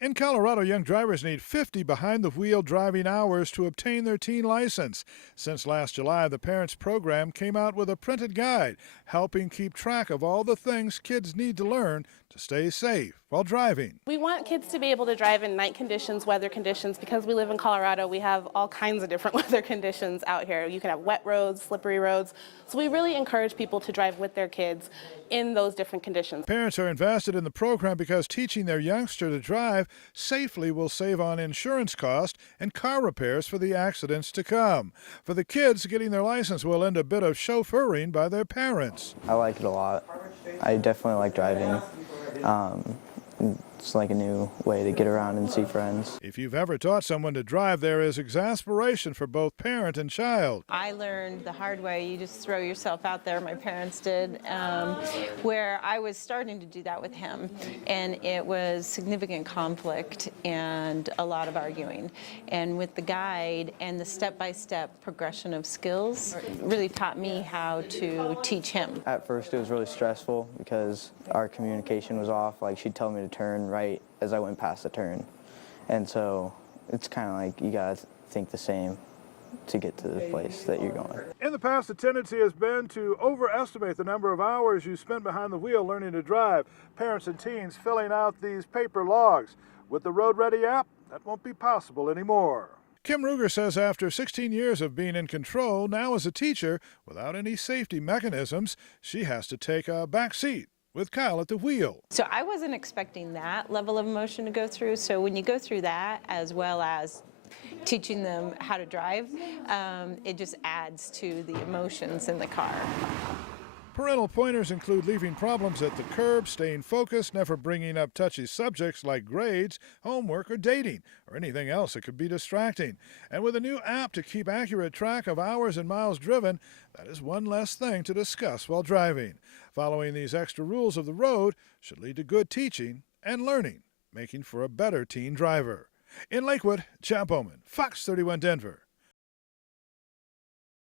In Colorado, young drivers need 50 behind-the-wheel driving hours to obtain their teen license. Since last July, the Parents Program came out with a printed guide helping keep track of all the things kids need to learn to stay safe while driving. We want kids to be able to drive in night conditions, weather conditions. Because we live in Colorado, we have all kinds of different weather conditions out here. You can have wet roads, slippery roads. So we really encourage people to drive with their kids in those different conditions. Parents are invested in the program because teaching their youngster to drive safely will save on insurance costs and car repairs for the accidents to come. For the kids, getting their license will end a bit of chauffeuring by their parents. I like it a lot. I definitely like driving. It's like a new way to get around and see friends. If you've ever taught someone to drive, there is exasperation for both parent and child. I learned the hard way. You just throw yourself out there. My parents did, where I was starting to do that with him. And it was significant conflict and a lot of arguing. And with the guide and the step-by-step progression of skills, it really taught me how to teach him. At first it was really stressful because our communication was off. Like, she'd tell me to turn right as I went past the turn. And so it's kind of like you gotta think the same to get to the place that you're going. In the past, the tendency has been to overestimate the number of hours you spend behind the wheel learning to drive. Parents and teens filling out these paper logs. With the Road Ready app, that won't be possible anymore. Kim Ruger says after 16 years of being in control, now as a teacher, without any safety mechanisms, she has to take a back seat with Kyle at the wheel. So I wasn't expecting that level of emotion to go through. So when you go through that, as well as teaching them how to drive, it just adds to the emotions in the car. Parental pointers include leaving problems at the curb, staying focused, never bringing up touchy subjects like grades, homework, or dating, or anything else that could be distracting. And with a new app to keep accurate track of hours and miles driven, that is one less thing to discuss while driving. Following these extra rules of the road should lead to good teaching and learning, making for a better teen driver. In Lakewood, JBow, Fox 31 Denver.